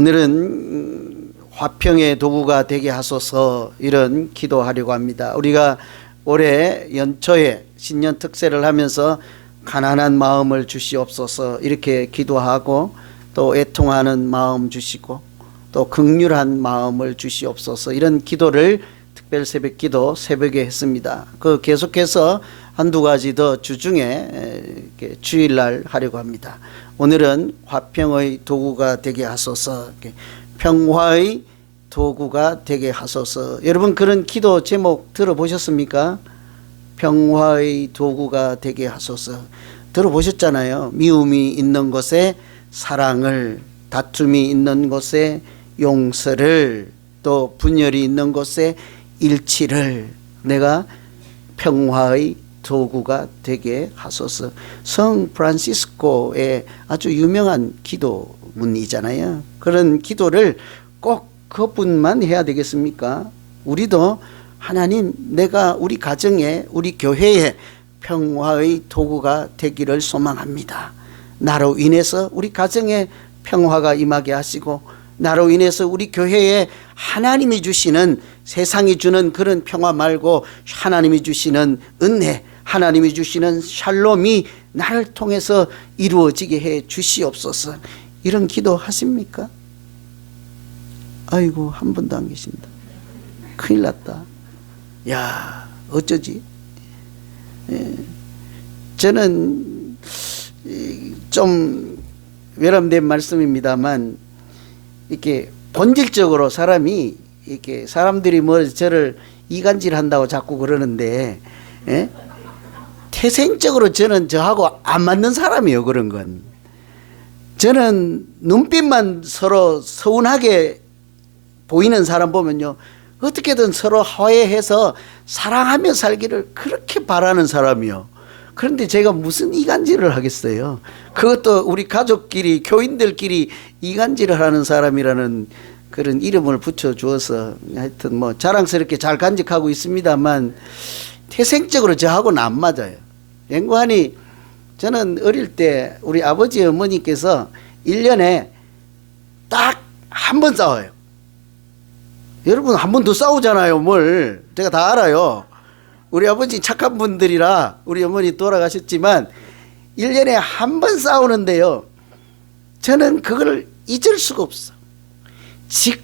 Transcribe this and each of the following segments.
오늘은 화평의 도구가 되게 하소서 이런 기도하려고 합니다. 우리가 올해 연초에 신년 특세를 하면서 가난한 마음을 주시옵소서 이렇게 기도하고 또 애통하는 마음 주시고 또 긍휼한 마음을 주시옵소서 이런 기도를 특별 새벽 기도 새벽에 했습니다. 그 계속해서 한두 가지 더 주중에 주일날 하려고 합니다. 오늘은 화평의 도구가 되게 하소서, 평화의 도구가 되게 하소서. 여러분 그런 기도 제목 들어보셨습니까? 평화의 도구가 되게 하소서. 들어보셨잖아요. 미움이 있는 곳에 사랑을, 다툼이 있는 곳에 용서를, 또 분열이 있는 곳에 일치를 내가 평화의 도구가 되게 하소서. 성 프란시스코의 아주 유명한 기도문이잖아요. 그런 기도를 꼭 그분만 해야 되겠습니까? 우리도 하나님, 내가 우리 가정에, 우리 교회에 평화의 도구가 되기를 소망합니다. 나로 인해서 우리 가정에 평화가 임하게 하시고, 나로 인해서 우리 교회에 하나님이 주시는, 세상이 주는 그런 평화 말고 하나님이 주시는 은혜, 하나님이 주시는 샬롬이 나를 통해서 이루어지게 해 주시옵소서. 이런 기도 하십니까? 아이고, 한 분도 안 계신다. 큰일 났다. 야, 어쩌지? 저는 좀 외람된 말씀입니다만, 이렇게 본질적으로 사람이, 이렇게 사람들이 뭐 저를 이간질 한다고 자꾸 그러는데, 태생적으로 저는 저하고 안 맞는 사람이에요. 그런 건 저는 눈빛만 서로 서운하게 보이는 사람 보면요, 어떻게든 서로 화해해서 사랑하며 살기를 그렇게 바라는 사람이요. 그런데 제가 무슨 이간질을 하겠어요. 그것도 우리 가족끼리, 교인들끼리 이간질을 하는 사람이라는 그런 이름을 붙여주어서 하여튼 뭐 자랑스럽게 잘 간직하고 있습니다만, 태생적으로 저하고는 안 맞아요. 연구하니 저는 어릴 때 우리 아버지 어머니께서 1년에 딱 한 번 싸워요. 여러분 한 번 더 싸우잖아요. 뭘 제가 다 알아요. 우리 아버지 착한 분들이라 우리 어머니 돌아가셨지만 1년에 한 번 싸우는데요, 저는 그걸 잊을 수가 없어.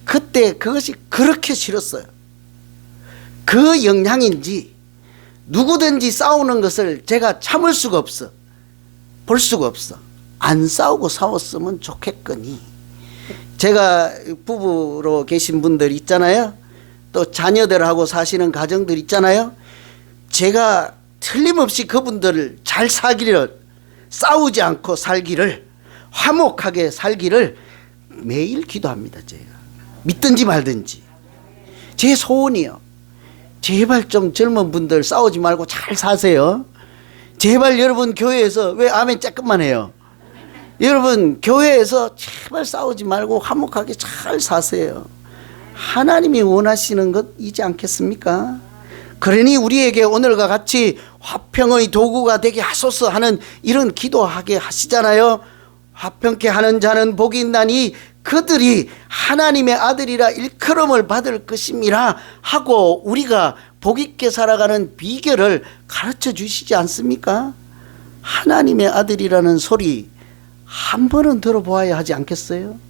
그때 그것이 그렇게 싫었어요. 그 영향인지 누구든지 싸우는 것을 제가 참을 수가 없어. 볼 수가 없어. 안 싸우고 싸웠으면 좋겠거니. 제가 부부로 계신 분들 있잖아요. 또 자녀들하고 사시는 가정들 있잖아요. 제가 틀림없이 그분들을 잘 살기를, 싸우지 않고 살기를, 화목하게 살기를 매일 기도합니다. 제가 믿든지 말든지. 제 소원이요. 제발 좀 젊은 분들 싸우지 말고 잘 사세요. 제발 여러분 교회에서, 왜 아멘 조금만 해요? 여러분 교회에서 제발 싸우지 말고 화목하게 잘 사세요. 하나님이 원하시는 것이지 않겠습니까? 그러니 우리에게 오늘과 같이 화평의 도구가 되게 하소서 하는 이런 기도하게 하시잖아요. 화평케 하는 자는 복이 있나니 그들이 하나님의 아들이라 일컬음을 받을 것임이라 하고, 우리가 복 있게 살아가는 비결을 가르쳐 주시지 않습니까? 하나님의 아들이라는 소리 한 번은 들어보아야 하지 않겠어요?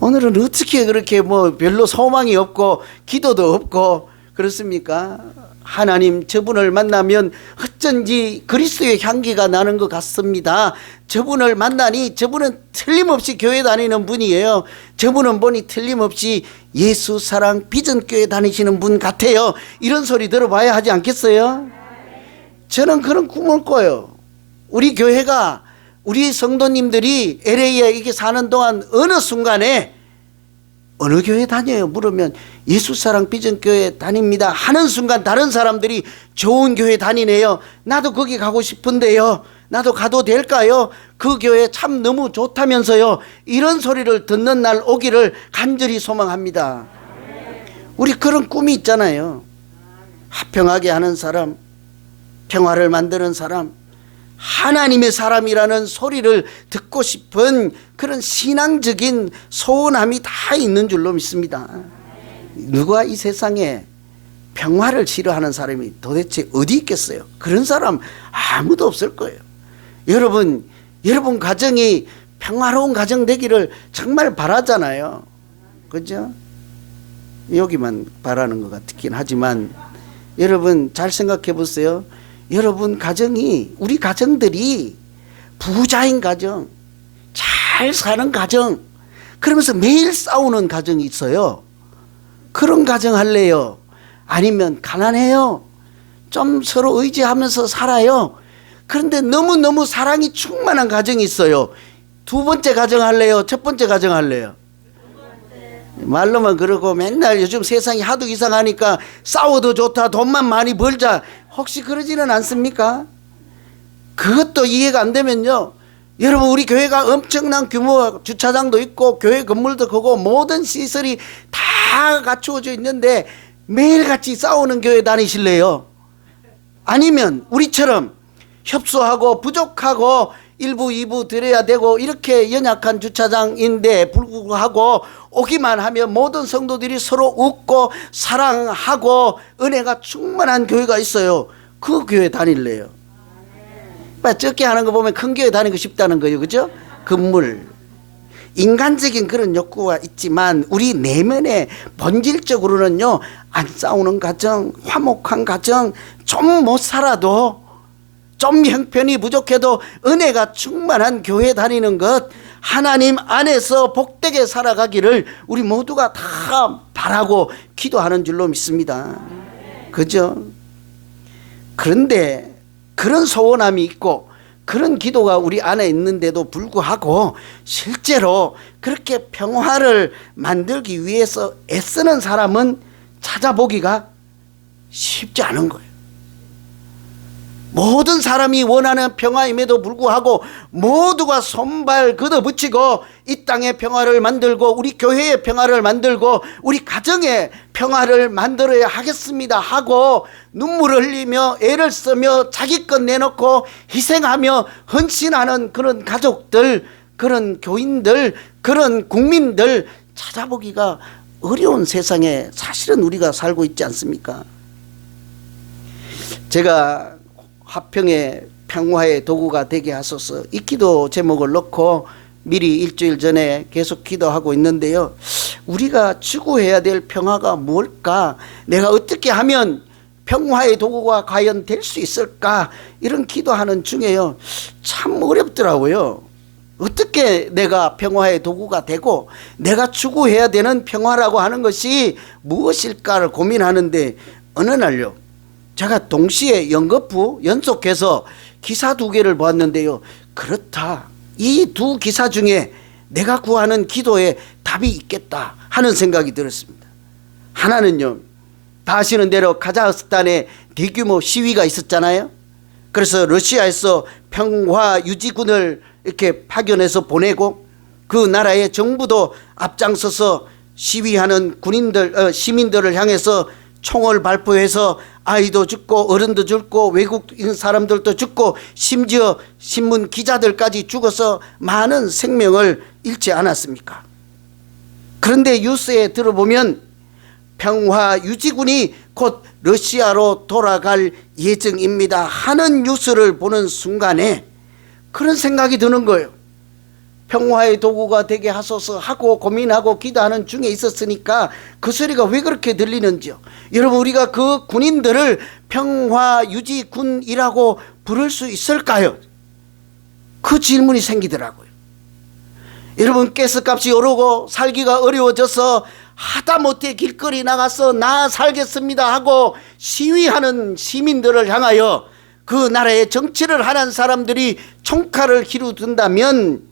오늘은 어떻게 그렇게 뭐 별로 소망이 없고 기도도 없고 그렇습니까? 하나님, 저분을 만나면 어쩐지 그리스도의 향기가 나는 것 같습니다. 저분을 만나니 저분은 틀림없이 교회 다니는 분이에요. 저분은 보니 틀림없이 예수 사랑 비전교회 다니시는 분 같아요. 이런 소리 들어봐야 하지 않겠어요? 저는 그런 꿈을 꿔요. 우리 교회가, 우리 성도님들이 LA에 이렇게 사는 동안 어느 순간에 어느 교회 다녀요? 물으면 예수사랑 비전교회 다닙니다 하는 순간 다른 사람들이 좋은 교회 다니네요. 나도 거기 가고 싶은데요. 나도 가도 될까요? 그 교회 참 너무 좋다면서요. 이런 소리를 듣는 날 오기를 간절히 소망합니다. 우리 그런 꿈이 있잖아요. 화평하게 하는 사람, 평화를 만드는 사람, 하나님의 사람이라는 소리를 듣고 싶은 그런 신앙적인 소원함이 다 있는 줄로 믿습니다. 누가 이 세상에 평화를 싫어하는 사람이 도대체 어디 있겠어요? 그런 사람 아무도 없을 거예요. 여러분 가정이 평화로운 가정 되기를 정말 바라잖아요. 그죠? 여기만 바라는 것 같긴 하지만 여러분 잘 생각해 보세요. 여러분 가정이, 우리 가정들이 부자인 가정, 잘 사는 가정, 그러면서 매일 싸우는 가정이 있어요. 그런 가정 할래요? 아니면 가난해요? 좀 서로 의지하면서 살아요? 그런데 너무너무 사랑이 충만한 가정이 있어요. 두 번째 가정 할래요? 첫 번째 가정 할래요? 말로만 그러고 맨날 요즘 세상이 하도 이상하니까 싸워도 좋다, 돈만 많이 벌자, 혹시 그러지는 않습니까? 그것도 이해가 안 되면요, 여러분 우리 교회가 엄청난 규모, 주차장도 있고 교회 건물도 크고 모든 시설이 다 갖추어져 있는데 매일같이 싸우는 교회 다니실래요? 아니면 우리처럼 협소하고 부족하고 1부 2부 드려야 되고 이렇게 연약한 주차장인데 불구하고 오기만 하면 모든 성도들이 서로 웃고 사랑하고 은혜가 충만한 교회가 있어요. 그 교회 다닐래요? 적게 하는 거 보면 큰 교회 다니고 싶다는 거예요. 그죠? 건물. 인간적인 그런 욕구가 있지만 우리 내면에 본질적으로는요, 안 싸우는 가정, 화목한 가정, 좀 못 살아도, 좀 형편이 부족해도 은혜가 충만한 교회 다니는 것, 하나님 안에서 복되게 살아가기를 우리 모두가 다 바라고 기도하는 줄로 믿습니다. 그죠? 그런데 그런 소원함이 있고 그런 기도가 우리 안에 있는데도 불구하고 실제로 그렇게 평화를 만들기 위해서 애쓰는 사람은 찾아보기가 쉽지 않은 거예요. 모든 사람이 원하는 평화임에도 불구하고 모두가 손발 걷어붙이고 이 땅의 평화를 만들고 우리 교회의 평화를 만들고 우리 가정의 평화를 만들어야 하겠습니다 하고 눈물을 흘리며 애를 쓰며 자기 것 내놓고 희생하며 헌신하는 그런 가족들, 그런 교인들, 그런 국민들 찾아보기가 어려운 세상에 사실은 우리가 살고 있지 않습니까? 제가 화평의 평화의 도구가 되게 하소서, 이 기도 제목을 넣고 미리 일주일 전에 계속 기도하고 있는데요, 우리가 추구해야 될 평화가 뭘까, 내가 어떻게 하면 평화의 도구가 과연 될 수 있을까, 이런 기도하는 중에요 참 어렵더라고요. 어떻게 내가 평화의 도구가 되고 내가 추구해야 되는 평화라고 하는 것이 무엇일까를 고민하는데 어느 날요, 제가 동시에 연거푸 연속해서 기사 두 개를 보았는데요, 그렇다, 이 두 기사 중에 내가 구하는 기도에 답이 있겠다 하는 생각이 들었습니다. 하나는요, 다 아시는 대로 카자흐스탄에 대규모 시위가 있었잖아요. 그래서 러시아에서 평화 유지군을 이렇게 파견해서 보내고 그 나라의 정부도 앞장서서 시위하는 군인들, 시민들을 향해서 총을 발포해서 아이도 죽고 어른도 죽고 외국인 사람들도 죽고 심지어 신문 기자들까지 죽어서 많은 생명을 잃지 않았습니까? 그런데 뉴스에 들어보면 평화 유지군이 곧 러시아로 돌아갈 예정입니다 하는 뉴스를 보는 순간에 그런 생각이 드는 거예요. 평화의 도구가 되게 하소서 하고 고민하고 기도하는 중에 있었으니까 그 소리가 왜 그렇게 들리는지요. 여러분, 우리가 그 군인들을 평화유지군이라고 부를 수 있을까요? 그 질문이 생기더라고요. 여러분, 가스값이 오르고 살기가 어려워져서 하다못해 길거리 나가서 나 살겠습니다 하고 시위하는 시민들을 향하여 그 나라의 정치를 하는 사람들이 총칼을 휘두른다면,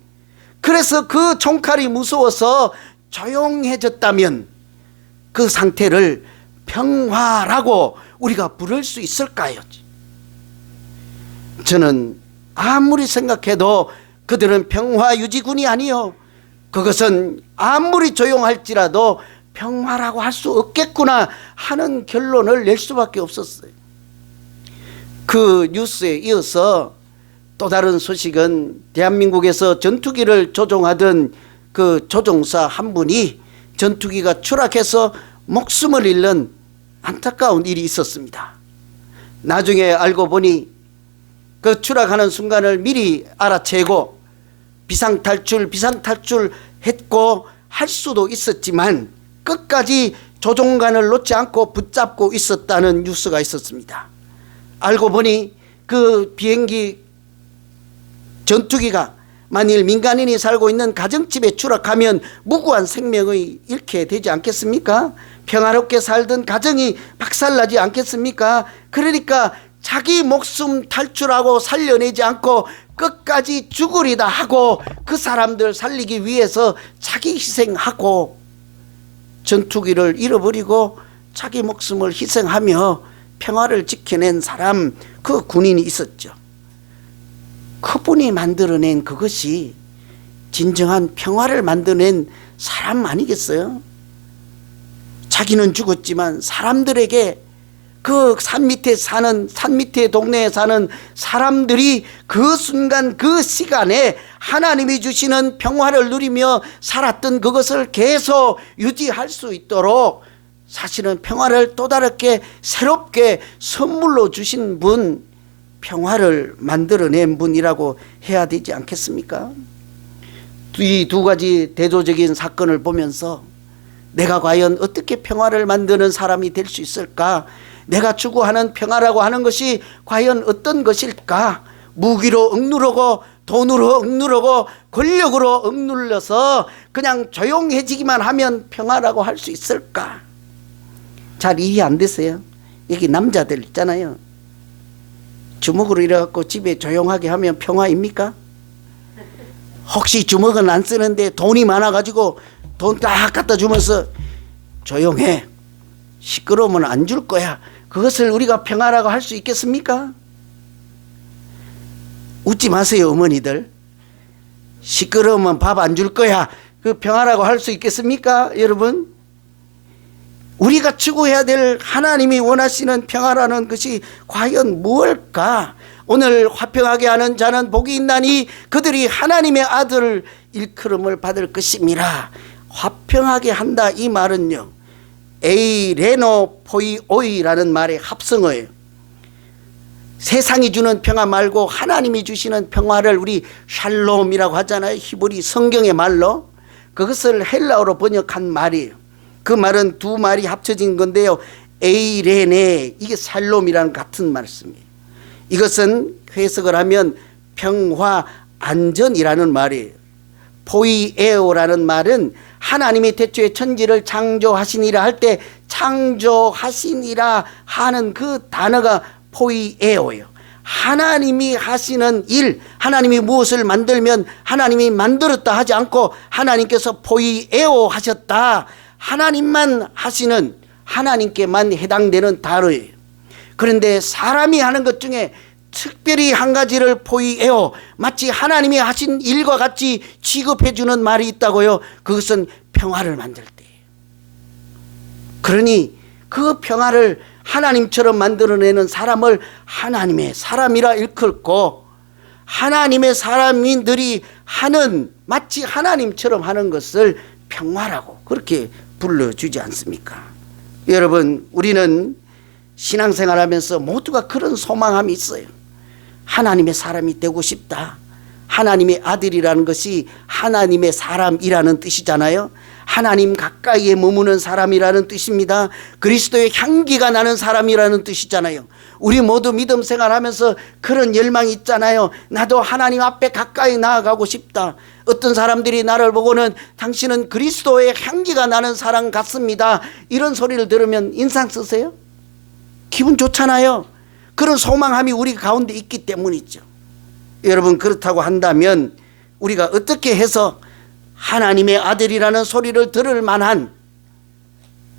그래서 그 총칼이 무서워서 조용해졌다면 그 상태를 평화라고 우리가 부를 수 있을까요? 저는 아무리 생각해도 그들은 평화유지군이 아니요, 그것은 아무리 조용할지라도 평화라고 할 수 없겠구나 하는 결론을 낼 수밖에 없었어요. 그 뉴스에 이어서 또 다른 소식은 대한민국에서 전투기를 조종하던 그 조종사 한 분이 전투기가 추락해서 목숨을 잃는 안타까운 일이 있었습니다. 나중에 알고 보니 그 추락하는 순간을 미리 알아채고 비상탈출 했고 할 수도 있었지만 끝까지 조종관을 놓지 않고 붙잡고 있었다는 뉴스가 있었습니다. 알고 보니 그 비행기 전투기가 만일 민간인이 살고 있는 가정집에 추락하면 무고한 생명을 잃게 되지 않겠습니까? 평화롭게 살던 가정이 박살나지 않겠습니까? 그러니까 자기 목숨 탈출하고 살려내지 않고 끝까지 죽으리다 하고 그 사람들 살리기 위해서 자기 희생하고 전투기를 잃어버리고 자기 목숨을 희생하며 평화를 지켜낸 사람, 그 군인이 있었죠. 그분이 만들어낸 그것이 진정한 평화를 만들어낸 사람 아니겠어요? 자기는 죽었지만 사람들에게 그 산 밑에 동네에 사는 사람들이 그 순간 그 시간에 하나님이 주시는 평화를 누리며 살았던 그것을 계속 유지할 수 있도록 사실은 평화를 또 다르게 새롭게 선물로 주신 분, 평화를 만들어낸 분이라고 해야 되지 않겠습니까? 이 두 가지 대조적인 사건을 보면서 내가 과연 어떻게 평화를 만드는 사람이 될 수 있을까? 내가 추구하는 평화라고 하는 것이 과연 어떤 것일까? 무기로 억누르고 돈으로 억누르고 권력으로 억눌러서 그냥 조용해지기만 하면 평화라고 할 수 있을까? 잘 이해 안 되세요? 여기 남자들 있잖아요. 주먹으로 이래갖고 집에 조용하게 하면 평화입니까? 혹시 주먹은 안 쓰는데 돈이 많아가지고 돈 딱 갖다 주면서 조용해, 시끄러우면 안 줄 거야, 그것을 우리가 평화라고 할 수 있겠습니까? 웃지 마세요, 어머니들. 시끄러우면 밥 안 줄 거야, 그 평화라고 할 수 있겠습니까? 여러분, 우리가 추구해야 될 하나님이 원하시는 평화라는 것이 과연 무엇일까? 오늘 화평하게 하는 자는 복이 있나니 그들이 하나님의 아들 일컬음을 받을 것임이라. 화평하게 한다, 이 말은요, 에이레노 포이오이라는 말의 합성어예요. 세상이 주는 평화 말고 하나님이 주시는 평화를 우리 샬롬이라고 하잖아요, 히브리 성경의 말로. 그것을 헬라어로 번역한 말이에요. 그 말은 두 말이 합쳐진 건데요, 에이레네, 이게 샬롬이라는 같은 말씀이에요. 이것은 해석을 하면 평화, 안전이라는 말이에요. 포이에오라는 말은 하나님이 태초에 천지를 창조하시니라 할 때 창조하시니라 하는 그 단어가 포이에오예요. 하나님이 하시는 일, 하나님이 무엇을 만들면 하나님이 만들었다 하지 않고 하나님께서 포이에오 하셨다, 하나님만 하시는, 하나님께만 해당되는 단어예요. 그런데 사람이 하는 것 중에 특별히 한 가지를 포이에오, 마치 하나님이 하신 일과 같이 취급해 주는 말이 있다고요. 그것은 평화를 만들 때예요. 그러니 그 평화를 하나님처럼 만들어내는 사람을 하나님의 사람이라 일컬고, 하나님의 사람들이 하는, 마치 하나님처럼 하는 것을 평화라고 그렇게 불러주지 않습니까? 여러분, 우리는 신앙생활하면서 모두가 그런 소망함이 있어요. 하나님의 사람이 되고 싶다. 하나님의 아들이라는 것이 하나님의 사람이라는 뜻이잖아요. 하나님 가까이에 머무는 사람이라는 뜻입니다. 그리스도의 향기가 나는 사람이라는 뜻이잖아요. 우리 모두 믿음 생활하면서 그런 열망이 있잖아요. 나도 하나님 앞에 가까이 나아가고 싶다. 어떤 사람들이 나를 보고는 당신은 그리스도의 향기가 나는 사람 같습니다, 이런 소리를 들으면 인상 쓰세요? 기분 좋잖아요. 그런 소망함이 우리 가운데 있기 때문이죠. 여러분, 그렇다고 한다면 우리가 어떻게 해서 하나님의 아들이라는 소리를 들을 만한,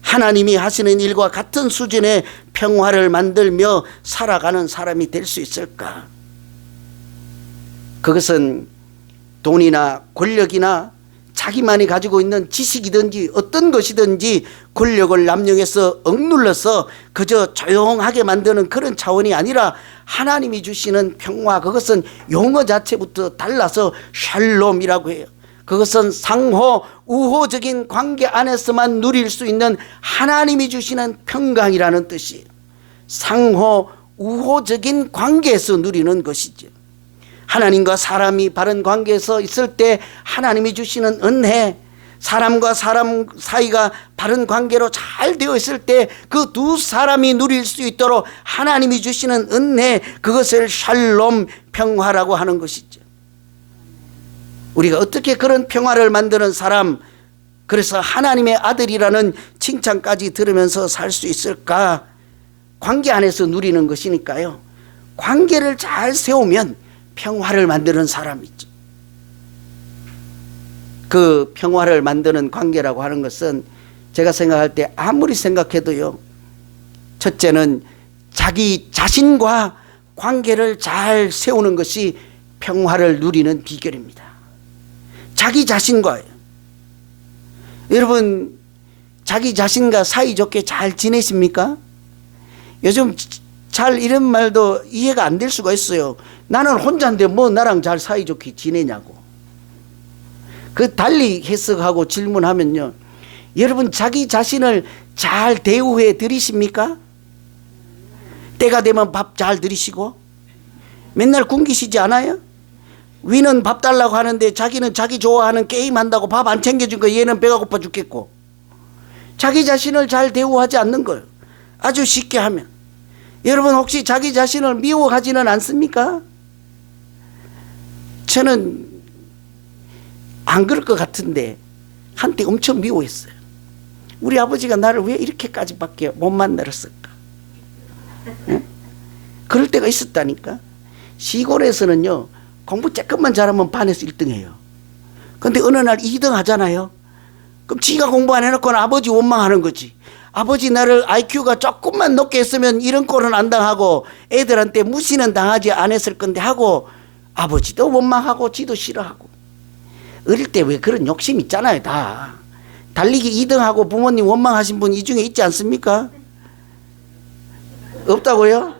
하나님이 하시는 일과 같은 수준의 평화를 만들며 살아가는 사람이 될 수 있을까? 그것은 돈이나 권력이나 자기만이 가지고 있는 지식이든지 어떤 것이든지 권력을 남용해서 억눌러서 그저 조용하게 만드는 그런 차원이 아니라 하나님이 주시는 평화, 그것은 용어 자체부터 달라서 샬롬이라고 해요. 그것은 상호 우호적인 관계 안에서만 누릴 수 있는 하나님이 주시는 평강이라는 뜻이에요. 상호 우호적인 관계에서 누리는 것이죠. 하나님과 사람이 바른 관계에서 있을 때 하나님이 주시는 은혜, 사람과 사람 사이가 바른 관계로 잘 되어 있을 때 그 두 사람이 누릴 수 있도록 하나님이 주시는 은혜, 그것을 샬롬, 평화라고 하는 것이죠. 우리가 어떻게 그런 평화를 만드는 사람, 그래서 하나님의 아들이라는 칭찬까지 들으면서 살 수 있을까? 관계 안에서 누리는 것이니까요. 관계를 잘 세우면 평화를 만드는 사람이죠. 그 평화를 만드는 관계라고 하는 것은 제가 생각할 때 아무리 생각해도요, 첫째는 자기 자신과 관계를 잘 세우는 것이 평화를 누리는 비결입니다. 자기 자신과요. 여러분, 자기 자신과 사이좋게 잘 지내십니까? 요즘 잘 이런 말도 이해가 안 될 수가 있어요. 나는 혼자인데 뭐 나랑 잘 사이좋게 지내냐고. 그 달리 해석하고 질문하면요, 여러분 자기 자신을 잘 대우해 드리십니까? 때가 되면 밥 잘 드리시고 맨날 굶기시지 않아요? 위는 밥 달라고 하는데 자기는 자기 좋아하는 게임 한다고 밥 안 챙겨준 거 얘는 배가 고파 죽겠고. 자기 자신을 잘 대우하지 않는 거예요. 아주 쉽게 하면. 여러분 혹시 자기 자신을 미워하지는 않습니까? 저는 안 그럴 것 같은데 한때 엄청 미워했어요. 우리 아버지가 나를 왜 이렇게까지밖에 못 만들었을까? 응? 그럴 때가 있었다니까. 시골에서는요, 공부 조금만 잘하면 반에서 1등해요. 그런데 어느 날 2등 하잖아요. 그럼 지가 공부 안 해놓고는 아버지 원망하는 거지. 아버지 나를 IQ가 조금만 높게 했으면 이런 꼴은 안 당하고 애들한테 무시는 당하지 않았을 건데 하고 아버지도 원망하고 지도 싫어하고. 어릴 때 왜 그런 욕심 있잖아요. 다 달리기 2등하고 부모님 원망하신 분 이 중에 있지 않습니까? 없다고요?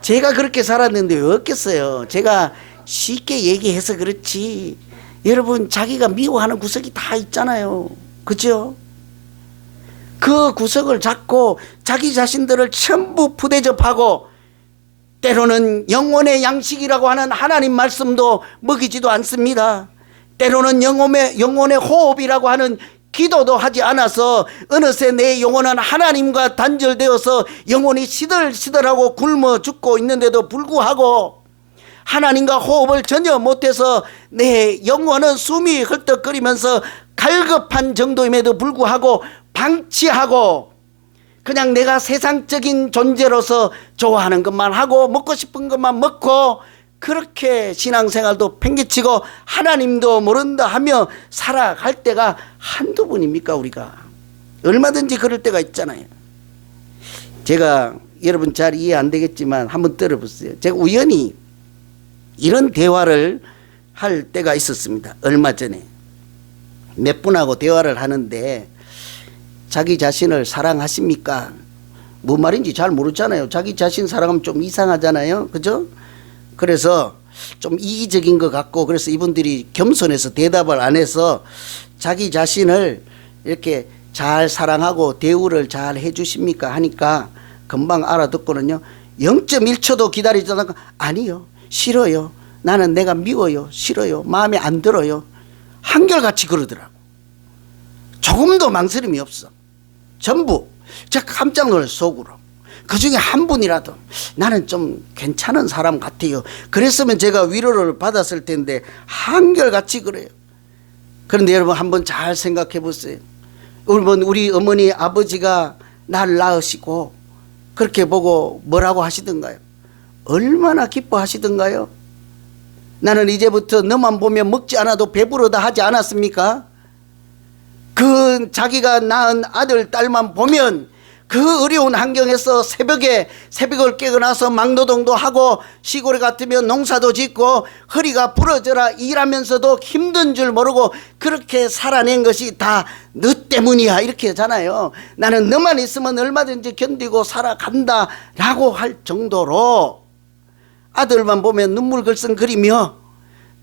제가 그렇게 살았는데 왜 없겠어요. 제가 쉽게 얘기해서 그렇지. 여러분 자기가 미워하는 구석이 다 있잖아요. 그죠? 그 구석을 잡고 자기 자신들을 전부 부대접하고, 때로는 영혼의 양식이라고 하는 하나님 말씀도 먹이지도 않습니다. 때로는 영혼의 호흡이라고 하는 기도도 하지 않아서 어느새 내 영혼은 하나님과 단절되어서 영혼이 시들시들하고 굶어 죽고 있는데도 불구하고 하나님과 호흡을 전혀 못해서 내 영혼은 숨이 헐떡거리면서 갈급한 정도임에도 불구하고 방치하고 그냥 내가 세상적인 존재로서 좋아하는 것만 하고 먹고 싶은 것만 먹고 그렇게 신앙생활도 팽개치고 하나님도 모른다 하며 살아갈 때가 한두 번입니까? 우리가 얼마든지 그럴 때가 있잖아요. 제가 여러분 잘 이해 안 되겠지만 한번 들어보세요. 제가 우연히 이런 대화를 할 때가 있었습니다. 얼마 전에 몇 분하고 대화를 하는데, 자기 자신을 사랑하십니까? 뭔 말인지 잘 모르잖아요. 자기 자신 사랑하면 좀 이상하잖아요. 그죠? 그래서 좀 이기적인 것 같고, 그래서 이분들이 겸손해서 대답을 안 해서 자기 자신을 이렇게 잘 사랑하고 대우를 잘 해주십니까? 하니까 금방 알아듣고는요, 0.1초도 기다리지 않고 아니요, 싫어요, 나는 내가 미워요, 싫어요, 마음에 안 들어요, 한결같이 그러더라고. 조금도 망설임이 없어. 전부. 제가 깜짝 놀랐어요. 속으로. 그 중에 한 분이라도 나는 좀 괜찮은 사람 같아요, 그랬으면 제가 위로를 받았을 텐데 한결같이 그래요. 그런데 여러분 한번 잘 생각해 보세요. 우리 어머니 아버지가 나를 낳으시고 그렇게 보고 뭐라고 하시던가요? 얼마나 기뻐하시던가요? 나는 이제부터 너만 보면 먹지 않아도 배부르다 하지 않았습니까? 그 자기가 낳은 아들 딸만 보면 그 어려운 환경에서 새벽을 깨어나서 막노동도 하고 시골에 같으면 농사도 짓고 허리가 부러져라 일하면서도 힘든 줄 모르고 그렇게 살아낸 것이 다 너 때문이야 이렇게 하잖아요. 나는 너만 있으면 얼마든지 견디고 살아간다 라고 할 정도로 아들만 보면 눈물 글썽거리며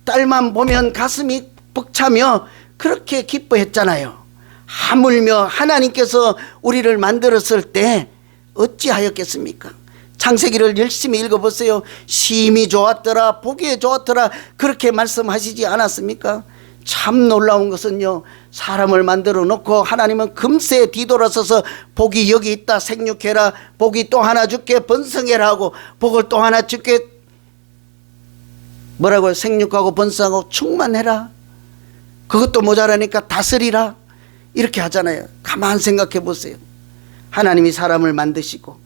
딸만 보면 가슴이 벅차며 그렇게 기뻐했잖아요. 하물며 하나님께서 우리를 만들었을 때 어찌하였겠습니까? 창세기를 열심히 읽어보세요. 심히 좋았더라 보기에 좋았더라 그렇게 말씀하시지 않았습니까? 참 놀라운 것은요, 사람을 만들어 놓고 하나님은 금세 뒤돌아서서 복이 여기 있다 생육해라, 복이 또 하나 줄게 번성해라 하고, 복을 또 하나 줄게 뭐라고요? 생육하고 번성하고 충만해라, 그것도 모자라니까 다스리라 이렇게 하잖아요. 가만 생각해 보세요. 하나님이 사람을 만드시고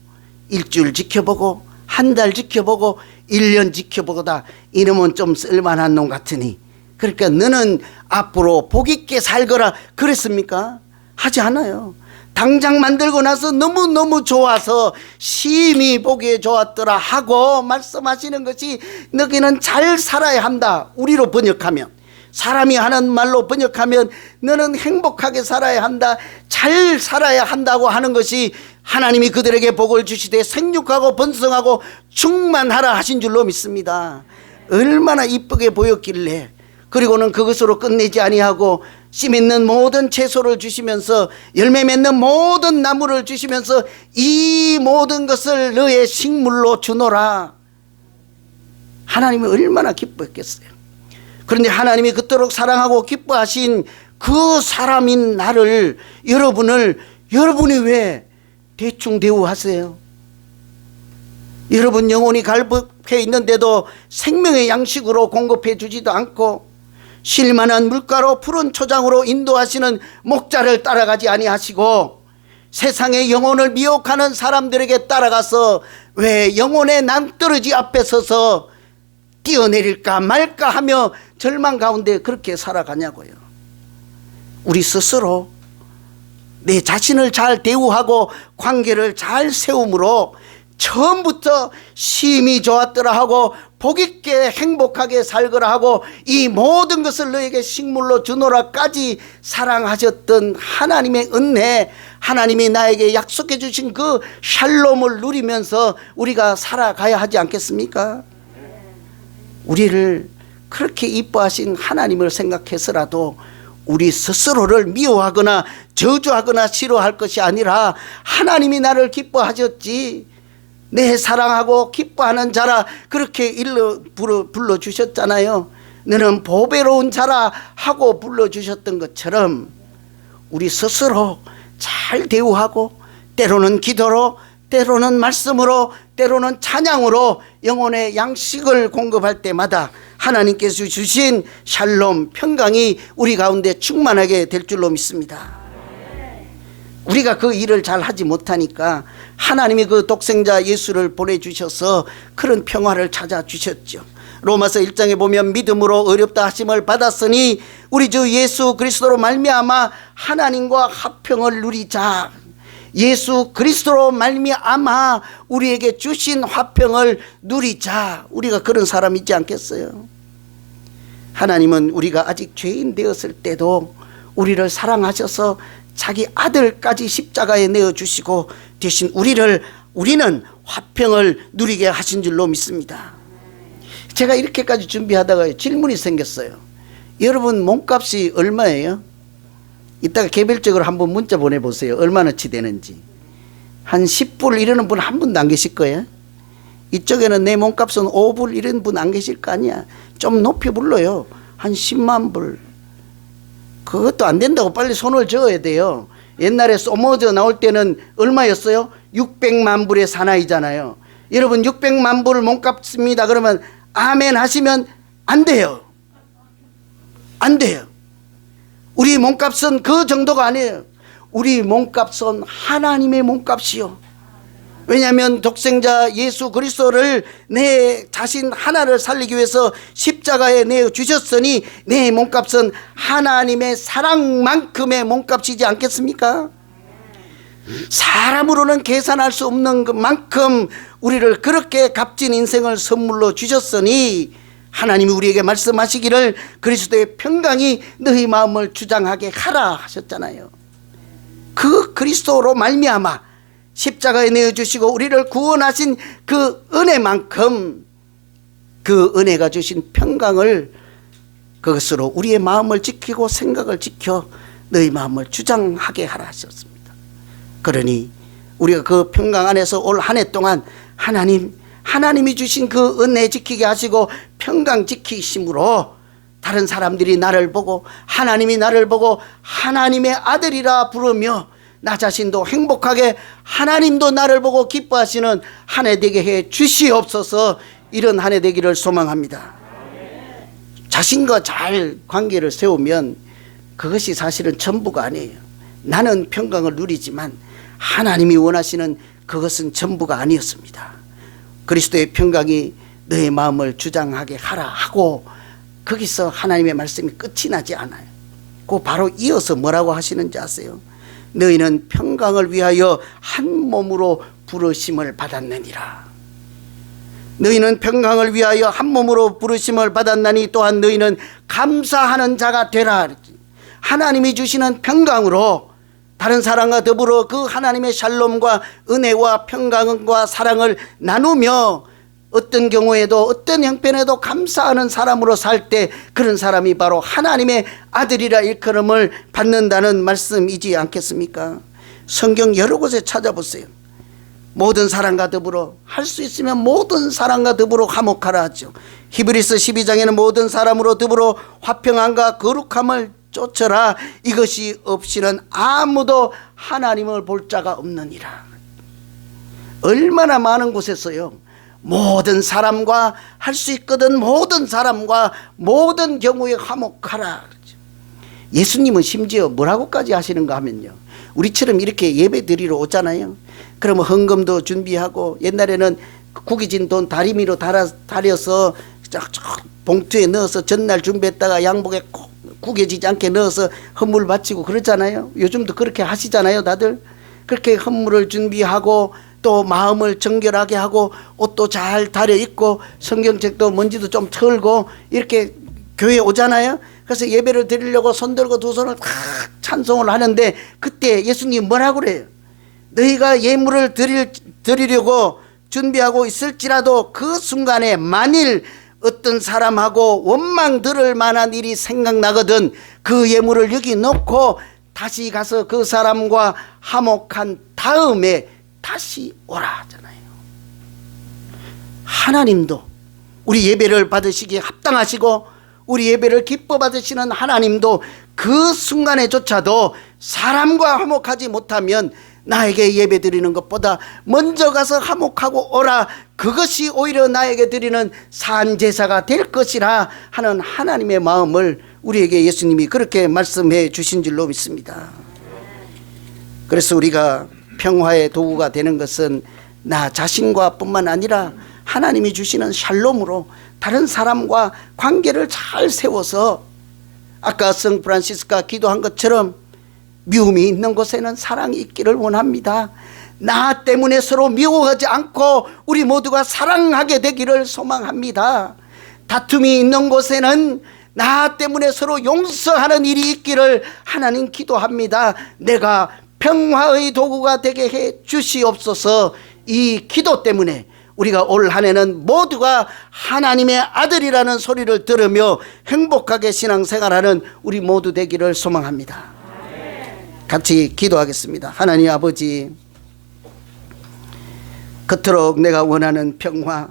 일주일 지켜보고 한 달 지켜보고 1년 지켜보고다 이놈은 좀 쓸만한 놈 같으니 그러니까 너는 앞으로 복 있게 살거라 그랬습니까? 하지 않아요. 당장 만들고 나서 너무너무 좋아서 심히 보기에 좋았더라 하고 말씀하시는 것이 너희는 잘 살아야 한다. 우리로 번역하면, 사람이 하는 말로 번역하면 너는 행복하게 살아야 한다, 잘 살아야 한다고 하는 것이 하나님이 그들에게 복을 주시되 생육하고 번성하고 충만하라 하신 줄로 믿습니다. 얼마나 이쁘게 보였길래, 그리고는 그것으로 끝내지 아니하고 씨 맺는 모든 채소를 주시면서 열매 맺는 모든 나무를 주시면서 이 모든 것을 너의 식물로 주노라. 하나님이 얼마나 기뻐했겠어요. 그런데 하나님이 그토록 사랑하고 기뻐하신 그 사람인 나를, 여러분이 왜 대충 대우하세요? 여러분 영혼이 갈급해 있는데도 생명의 양식으로 공급해 주지도 않고 쉴만한 물가로 푸른 초장으로 인도하시는 목자를 따라가지 아니하시고 세상의 영혼을 미혹하는 사람들에게 따라가서 왜 영혼의 낭떠러지 앞에 서서 뛰어내릴까 말까 하며 절망 가운데 그렇게 살아가냐고요. 우리 스스로 내 자신을 잘 대우하고 관계를 잘 세움으로 처음부터 심히 좋았더라 하고 복있게 행복하게 살거라 하고 이 모든 것을 너에게 식물로 주노라까지 사랑하셨던 하나님의 은혜, 하나님이 나에게 약속해 주신 그 샬롬을 누리면서 우리가 살아가야 하지 않겠습니까? 우리를 그렇게 이뻐하신 하나님을 생각해서라도 우리 스스로를 미워하거나 저주하거나 싫어할 것이 아니라 하나님이 나를 기뻐하셨지, 내 사랑하고 기뻐하는 자라 그렇게 불러주셨잖아요. 너는 보배로운 자라 하고 불러주셨던 것처럼 우리 스스로 잘 대우하고 때로는 기도로, 때로는 말씀으로, 때로는 찬양으로 영혼의 양식을 공급할 때마다 하나님께서 주신 샬롬, 평강이 우리 가운데 충만하게 될 줄로 믿습니다. 우리가 그 일을 잘 하지 못하니까 하나님이 그 독생자 예수를 보내주셔서 그런 평화를 찾아주셨죠. 로마서 1장에 보면 믿음으로 의롭다 하심을 받았으니 우리 주 예수 그리스도로 말미암아 하나님과 화평을 누리자. 예수 그리스도로 말미암아 우리에게 주신 화평을 누리자. 우리가 그런 사람이지 않겠어요? 하나님은 우리가 아직 죄인 되었을 때도 우리를 사랑하셔서 자기 아들까지 십자가에 내어주시고 대신 우리는 화평을 누리게 하신 줄로 믿습니다. 제가 이렇게까지 준비하다가 질문이 생겼어요. 여러분 몸값이 얼마예요? 이따가 개별적으로 한번 문자 보내보세요. 얼마나치 되는지. 한 10불 이러는 분 한 분도 안 계실 거예요. 이쪽에는 내 몸값은 5불 이런 분 안 계실 거 아니야. 좀 높이 불러요. 한 10만 불. 그것도 안 된다고 빨리 손을 저어야 돼요. 옛날에 소모저 나올 때는 얼마였어요? 600만 불의 사나이잖아요. 여러분 600만 불 몸값입니다 그러면 아멘 하시면 안 돼요. 안 돼요. 우리 몸값은 그 정도가 아니에요. 우리 몸값은 하나님의 몸값이요. 왜냐하면 독생자 예수 그리스도를 내 자신 하나를 살리기 위해서 십자가에 내어주셨으니 내 몸값은 하나님의 사랑만큼의 몸값이지 않겠습니까? 사람으로는 계산할 수 없는 만큼 우리를 그렇게 값진 인생을 선물로 주셨으니 하나님이 우리에게 말씀하시기를 그리스도의 평강이 너희 마음을 주장하게 하라 하셨잖아요. 그 그리스도로 말미암아 십자가에 내어주시고 우리를 구원하신 그 은혜만큼 그 은혜가 주신 평강을 그것으로 우리의 마음을 지키고 생각을 지켜 너희 마음을 주장하게 하라 하셨습니다. 그러니 우리가 그 평강 안에서 올 한 해 동안 하나님이 주신 그 은혜 지키게 하시고 평강 지키심으로 다른 사람들이 나를 보고 하나님이 나를 보고 하나님의 아들이라 부르며 나 자신도 행복하게 하나님도 나를 보고 기뻐하시는 한 해 되게 해 주시옵소서. 이런 한 해 되기를 소망합니다. 자신과 잘 관계를 세우면 그것이 사실은 전부가 아니에요. 나는 평강을 누리지만 하나님이 원하시는 그것은 전부가 아니었습니다. 그리스도의 평강이 너의 마음을 주장하게 하라 하고 거기서 하나님의 말씀이 끝이 나지 않아요. 그 바로 이어서 뭐라고 하시는지 아세요? 너희는 평강을 위하여 한 몸으로 부르심을 받았느니라. 너희는 평강을 위하여 한 몸으로 부르심을 받았나니 또한 너희는 감사하는 자가 되라. 하나님이 주시는 평강으로 다른 사람과 더불어 그 하나님의 샬롬과 은혜와 평강과 사랑을 나누며 어떤 경우에도 어떤 형편에도 감사하는 사람으로 살 때 그런 사람이 바로 하나님의 아들이라 일컬음을 받는다는 말씀이지 않겠습니까? 성경 여러 곳에 찾아보세요. 모든 사람과 더불어 할 수 있으면 모든 사람과 더불어 화목하라 하죠. 히브리서 12장에는 모든 사람으로 더불어 화평함과 거룩함을 쫓아라. 이것이 없이는 아무도 하나님을 볼 자가 없느니라. 얼마나 많은 곳에서요 모든 사람과 할 수 있거든 모든 사람과 모든 경우에 화목하라. 예수님은 심지어 뭐라고까지 하시는가 하면요, 우리처럼 이렇게 예배 드리러 오잖아요. 그러면 헌금도 준비하고 옛날에는 구겨진 돈 다리미로 달여서 봉투에 넣어서 전날 준비했다가 양복에 구겨지지 않게 넣어서 헌물 바치고 그러잖아요. 요즘도 그렇게 하시잖아요. 다들 그렇게 헌물을 준비하고 또 마음을 정결하게 하고 옷도 잘 다려 입고 성경책도 먼지도 좀 털고 이렇게 교회에 오잖아요. 그래서 예배를 드리려고 손 들고 두 손을 탁 찬송을 하는데 그때 예수님이 뭐라고 그래요? 너희가 예물을 드리려고 준비하고 있을지라도 그 순간에 만일 어떤 사람하고 원망 들을 만한 일이 생각나거든 그 예물을 여기 놓고 다시 가서 그 사람과 화목한 다음에 다시 오라 하잖아요. 하나님도 우리 예배를 받으시기에 합당하시고 우리 예배를 기뻐 받으시는 하나님도 그 순간에조차도 사람과 화목하지 못하면 나에게 예배 드리는 것보다 먼저 가서 화목하고 오라, 그것이 오히려 나에게 드리는 산제사가 될 것이라 하는 하나님의 마음을 우리에게 예수님이 그렇게 말씀해 주신 줄로 믿습니다. 그래서 우리가 평화의 도구가 되는 것은 나 자신과 뿐만 아니라 하나님이 주시는 샬롬으로 다른 사람과 관계를 잘 세워서 아까 성 프란시스가 기도한 것처럼 미움이 있는 곳에는 사랑이 있기를 원합니다. 나 때문에 서로 미워하지 않고 우리 모두가 사랑하게 되기를 소망합니다. 다툼이 있는 곳에는 나 때문에 서로 용서하는 일이 있기를 하나님 기도합니다. 내가 평화의 도구가 되게 해 주시옵소서. 이 기도 때문에 우리가 올 한 해는 모두가 하나님의 아들이라는 소리를 들으며 행복하게 신앙생활하는 우리 모두 되기를 소망합니다. 같이 기도하겠습니다. 하나님 아버지, 그토록 내가 원하는 평화,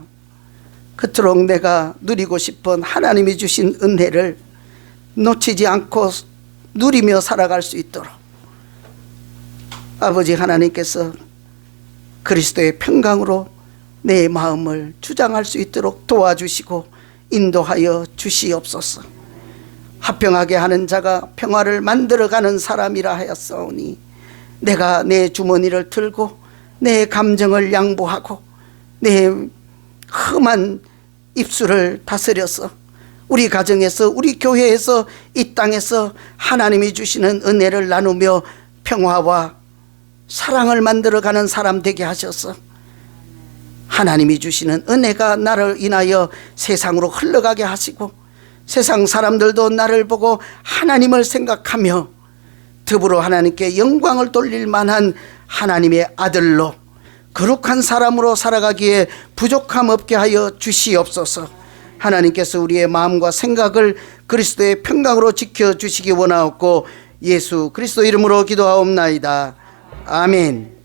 그토록 내가 누리고 싶은 하나님이 주신 은혜를 놓치지 않고 누리며 살아갈 수 있도록 아버지 하나님께서 그리스도의 평강으로 내 마음을 주장할 수 있도록 도와주시고 인도하여 주시옵소서. 화평하게 하는 자가 평화를 만들어가는 사람이라 하였사오니 내가 내 주머니를 들고 내 감정을 양보하고 내 험한 입술을 다스려서 우리 가정에서 우리 교회에서 이 땅에서 하나님이 주시는 은혜를 나누며 평화와 사랑을 만들어가는 사람 되게 하셔서 하나님이 주시는 은혜가 나를 인하여 세상으로 흘러가게 하시고 세상 사람들도 나를 보고 하나님을 생각하며 더불어 하나님께 영광을 돌릴 만한 하나님의 아들로 거룩한 사람으로 살아가기에 부족함 없게 하여 주시옵소서. 하나님께서 우리의 마음과 생각을 그리스도의 평강으로 지켜주시기 원하옵고 예수 그리스도 이름으로 기도하옵나이다. 아멘.